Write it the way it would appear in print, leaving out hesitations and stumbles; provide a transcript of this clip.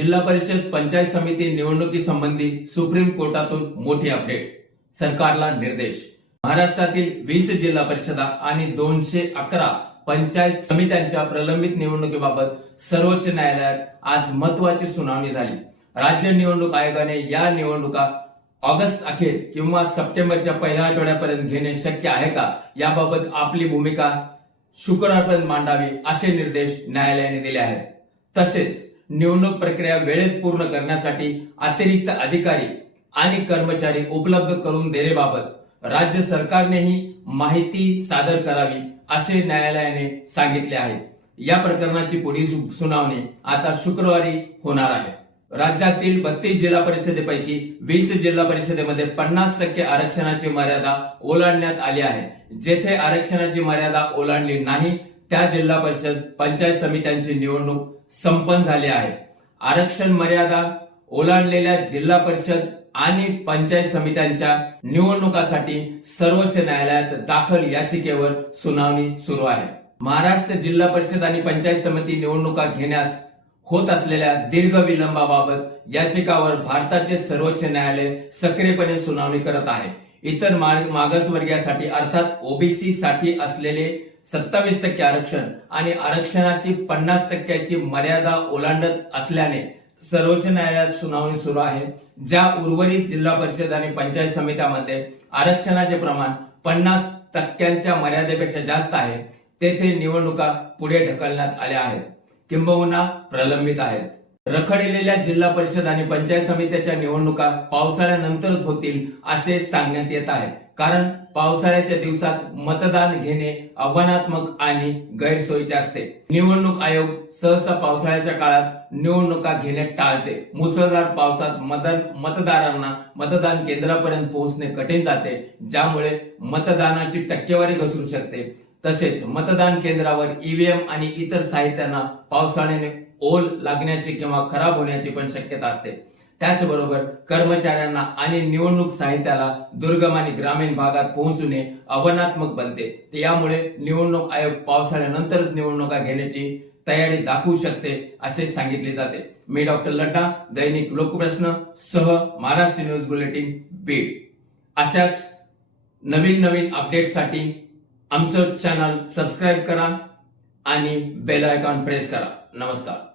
जिल्हा परिषद पंचायत समिती निवडणुकीसंबंधी सुप्रीम कोर्टातून मोठी अपडेट. सरकारला निर्देश. महाराष्ट्रातील 20 जिल्हा परिषदा आणि 211 पंचायत समित्यांच्या प्रलंबित निवडणुकीबाबत सर्वोच्च न्यायालयात आज महत्त्वाची सुनावणी झाली. राज्य निवडणूक आयोगाने या निवडणुका ऑगस्ट अखेर किंवा सप्टेंबरच्या पहिल्या आठवड्यापर्यंत घेणे शक्य आहे का याबाबत आपली भूमिका शुक्रवारपर्यंत मांडावी असे निर्देश न्यायालयाने दिले आहेत. तसेच निवडणूक प्रक्रिया वेळेत पूर्ण करण्यासाठी अतिरिक्त अधिकारी आणि कर्मचारी उपलब्ध करून देण्याबाबत राज्य सरकारनेही माहिती सादर करावी असे न्यायालयाने सांगितले आहे. या प्रकरणाची पुढील सुनावणी आता शुक्रवारी होणार आहे. राज्यातील 32 जिल्हा परिषदेपैकी 20 जिल्हा परिषदेमध्ये 50% आरक्षणाची मर्यादा ओलांडण्यात आली आहे. जेथे आरक्षणाची मर्यादा ओलांडली नाही त्या जिल्हा परिषद पंचायत समित्यांची निवडणूक संपन्न झाली आहे. आरक्षण मर्यादा ओलांडलेल्या जिल्हा परिषद आणि पंचायत समित्यांच्या निवडणुकासाठी सर्वोच्च न्यायालयात दाखल याचिकेवर सुनावणी सुरू आहे. महाराष्ट्र जिल्हा परिषद आणि पंचायत समिती निवडणुका घेण्यास होत असलेल्या दीर्घ विलंबाबाबत याचिकावर भारताचे सर्वोच्च न्यायालय सक्रियपणे सुनावणी करत आहे. इतर मागासवर्गीयासाठी अर्थात ओबीसी साठी असलेले 27% आरक्षण आणि आरक्षणाची 50% मर्यादा ओलांडत असल्याने सर्वोच्च न्यायालयात सुनावणी सुरू आहे. ज्या उर्वरित जिल्हा परिषद आणि पंचायत समित्यांमध्ये आरक्षणाचे प्रमाण 50% मर्यादेपेक्षा जास्त आहे तेथे निवडणुका पुढे ढकलण्यात आल्या आहेत किंबहुना प्रलंबित आहेत. रखडलेल्या जिल्हा परिषद आणि पंचायत समित्याच्या निवडणुका पावसाळ्यानंतरच होतील असे सांगण्यात येत आहे. कारण पावसाळ्याच्या दिवसात मतदान घेणे आव्हानात्मक आणि गैरसोयीचे असते. निवडणूक आयोग सहसा पावसाळ्याच्या काळात निवडणुका घेणे टाळते. मुसळधार पावसात मतदारांना मतदान केंद्रापर्यंत पोहोचणे कठीण जाते, ज्यामुळे मतदानाची टक्केवारी घसरू शकते. तसेच मतदान केंद्रावर ईव्हीएम आणि इतर साहित्यांना पावसाळ्याने ओल लागण्याची किंवा खराब होण्याची पण शक्यता असते. त्याचबरोबर कर्मचाऱ्यांना आणि निवडणूक साहित्याला दुर्गम आणि ग्रामीण भागात पोहोचणे आव्हानात्मक बनते. यामुळे निवडणूक आयोग पावसाळ्यानंतरच निवडणुका घेण्याची तयारी दाखवू शकते असे सांगितले जाते. मी डॉक्टर लड्डा, दैनिक लोकप्रश्न सह महाराष्ट्र न्यूज बुलेटिन बीड. अशाच नवीन अपडेटसाठी आमचं चॅनल सबस्क्राईब करा आणि बेल आयकॉन प्रेस करा. नमस्कार.